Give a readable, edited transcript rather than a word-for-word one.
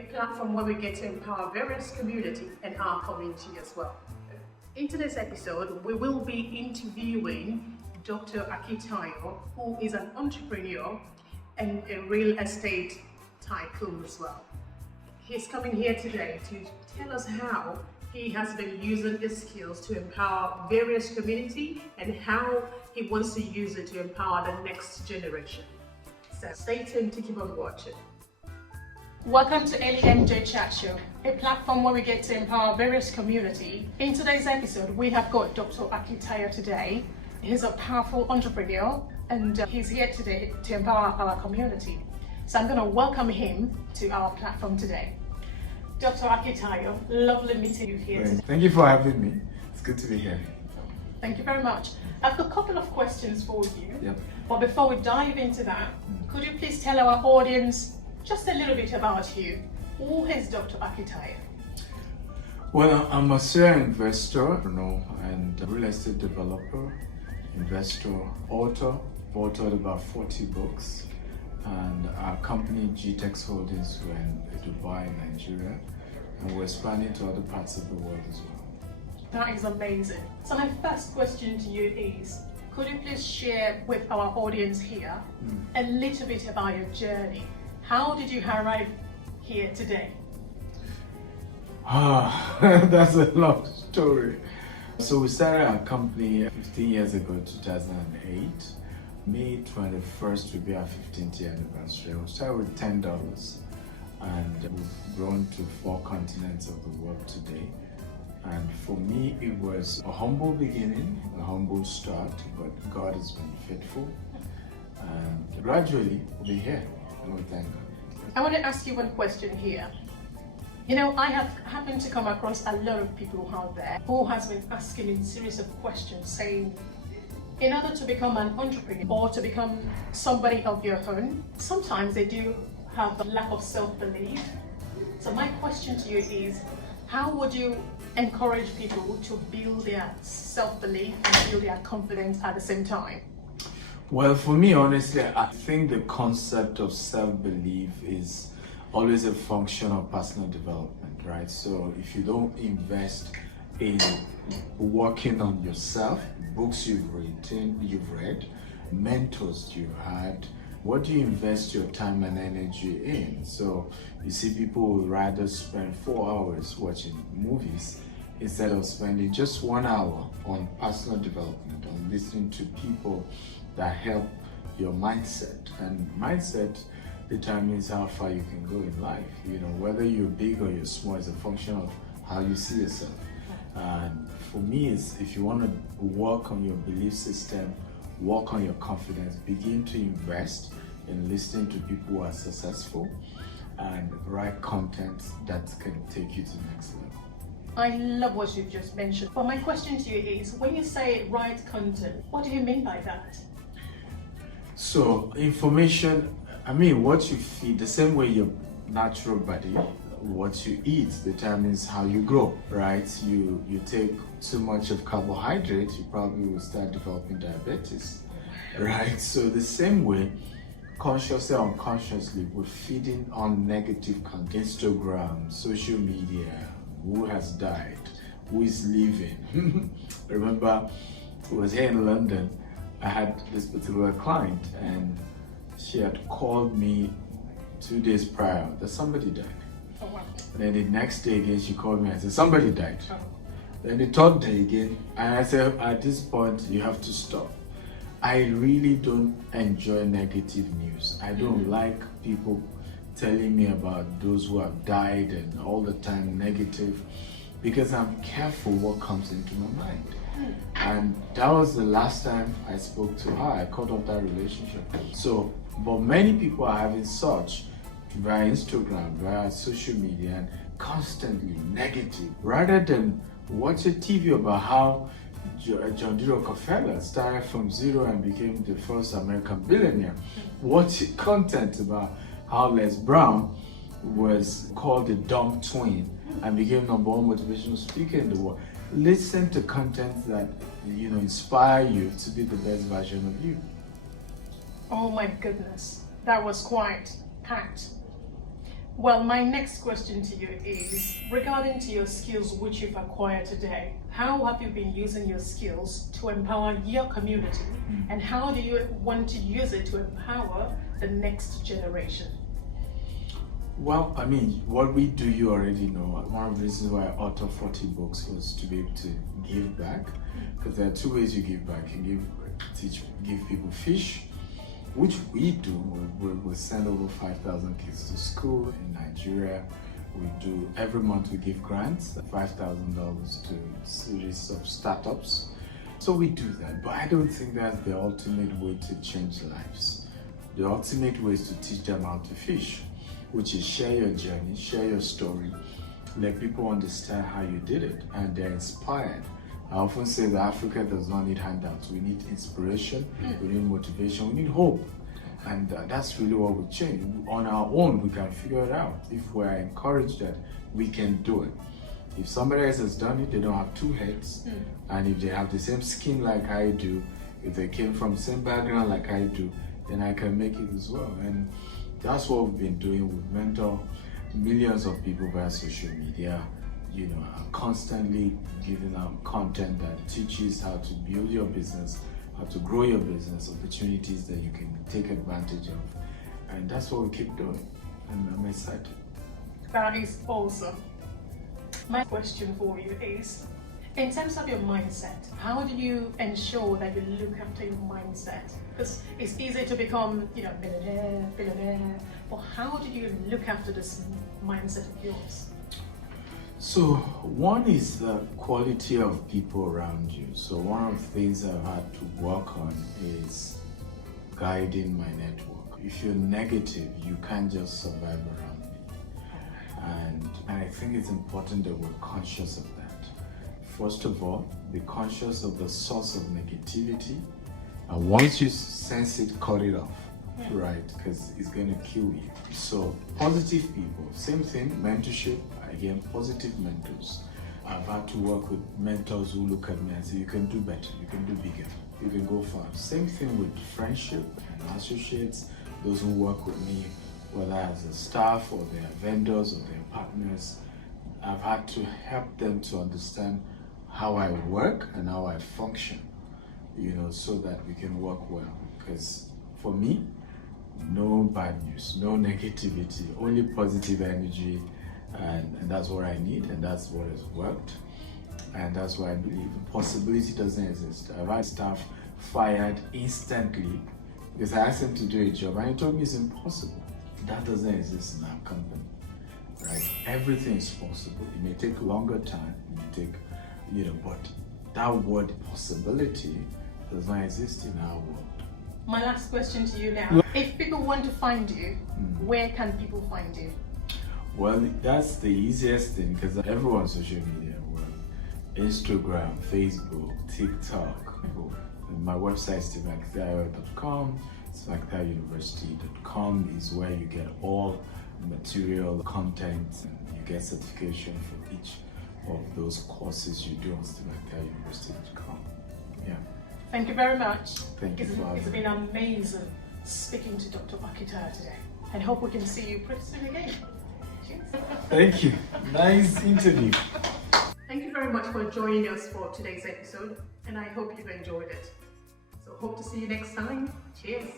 a platform where we get to empower various community and our community as well. In today's episode, we will be interviewing Dr. Akintayo, who is an entrepreneur and a real estate tycoon as well. He's coming here today to tell us how he has been using his skills to empower various community and how he wants to use it to empower the next generation. So stay tuned to keep on watching. Welcome to Elimj ChatShow, a platform where we get to empower various community. In today's episode, we have got Dr. Akintayo today. He's a powerful entrepreneur and he's here today to empower our community. So I'm going to welcome him to our platform today. Dr. Akintayo, lovely meeting you here today. Thank you for having me. It's good to be here. Thank you very much. I've got a couple of questions for you. Yep. But before we dive into that, could you please tell our audience just a little bit about you? Who is Dr. Akintayo? Well, I'm a serial investor, and a real estate developer, investor, author. I've authored about 40 books. And our company, GTEX Holdings, we're in Dubai, Nigeria, and we're expanding to other parts of the world as well. That is amazing. So my first question to you is, could you please share with our audience here a little bit about your journey? How did you arrive here today? That's a long story. So we started our company 15 years ago, 2008. May 21st will be our 15th year anniversary. We started with $10 and we've grown to 4 continents of the world today. And for me, it was a humble beginning, a humble start, but God has been faithful. And gradually, we're here, and we thank God. I want to ask you one question here. You know, I have happened to come across a lot of people out there who has been asking me a series of questions saying, in order to become an entrepreneur or to become somebody of your own, sometimes they do have a lack of self-belief. So my question to you is, how would you encourage people to build their self-belief and build their confidence at the same time? Well, for me, honestly, I think the concept of self-belief is always a function of personal development, right? So if you don't invest in working on yourself, books you've read, mentors you've had, what do you invest your time and energy in? So you see people would rather spend 4 hours watching movies instead of spending just 1 hour on personal development, on listening to people that help your mindset. And mindset determines how far you can go in life. You know, whether you're big or you're small is a function of how you see yourself. And for me, it's if you want to work on your belief system, work on your confidence, begin to invest in listening to people who are successful and write content that can take you to the next level. I love what you've just mentioned. But my question to you is, when you say write content, what do you mean by that? So information, I mean what you feed, the same way your natural body, what you eat determines how you grow, right? You take too much of carbohydrates, you probably will start developing diabetes, right? So the same way, consciously or unconsciously, we're feeding on negative content. Instagram, social media, who has died, who is living. Remember, I was here in London, I had this particular client and she had called me 2 days prior that somebody died. Oh, wow. And then the next day again, she called me and said, somebody died. Oh. Then the third day again, and I said, at this point, you have to stop. I really don't enjoy negative news. I don't like people telling me about those who have died and all the time negative, because I'm careful what comes into my mind. And that was the last time I spoke to her. I cut off that relationship. So, but many people are having such via Instagram, via social media, and constantly negative, rather than watch a TV about how John D. Rockefeller started from zero and became the first American billionaire. Watch content about how Les Brown was called the dumb twin and became #1 motivational speaker in the world. Listen to content that inspire you to be the best version of you. Oh my goodness, that was quite packed. Well, my next question to you is regarding to your skills which you've acquired today. How have you been using your skills to empower your community, and how do you want to use it to empower the next generation? Well, I mean, what we do, you already know. One of the reasons why I authored 40 books was to be able to give back, because there are two ways you give back. You give people fish, which we do. We send over 5,000 kids to school in Nigeria. We do, every month we give grants, $5,000 to a series of startups. So we do that, but I don't think that's the ultimate way to change lives. The ultimate way is to teach them how to fish, which is share your journey, share your story, let people understand how you did it, and they're inspired. I often say that Africa does not need handouts. We need inspiration, we need motivation, we need hope. And that's really what we change. On our own, we can figure it out if we're encouraged that we can do it. If somebody else has done it, they don't have two heads. And if they have the same skin like I do, if they came from the same background like I do, then I can make it as well. And that's what we've been doing. We mentor millions of people via social media, constantly giving out content that teaches how to build your business, how to grow your business, opportunities that you can take advantage of. And that's what we keep doing. And I'm excited. That is awesome. My question for you is, in terms of your mindset, how do you ensure that you look after your mindset? Because it's easy to become, billionaire, but how do you look after this mindset of yours? So one is the quality of people around you. So one of the things I've had to work on is guiding my network. If you're negative, you can't just survive around me. And I think it's important that we're conscious of that. First of all, be conscious of the source of negativity. And once you sense it, cut it off, right? Because it's going to kill you. So positive people, same thing, mentorship, again, positive mentors. I've had to work with mentors who look at me and say, you can do better, you can do bigger, you can go far. Same thing with friendship and associates, those who work with me, whether as a staff or their vendors or their partners. I've had to help them to understand how I work and how I function, so that we can work well. Because for me, no bad news, no negativity, only positive energy, and that's what I need, and that's what has worked, and that's why I believe possibility doesn't exist. I've had staff fired instantly because I asked them to do a job and he told me it's impossible. That doesn't exist in our company, right? Everything is possible. It may take longer time, it may take, but that word possibility does not exist in our world. My last question to you now. If people want to find you, where can people find you? Well, that's the easiest thing because everyone's social media, Instagram, Facebook, TikTok. My website is stephenakintayo.com. philanthropyuniversity.com is where you get all material, content, and you get certification for each of those courses you do on philanthropyuniversity.com. Yeah. Thank you very much. Thank you for having me. It's been amazing speaking to Dr. Akintayo today, and hope we can see you pretty soon again. Cheers. Thank you. Nice interview. Thank you very much for joining us for today's episode, and I hope you've enjoyed it. So hope to see you next time. Cheers.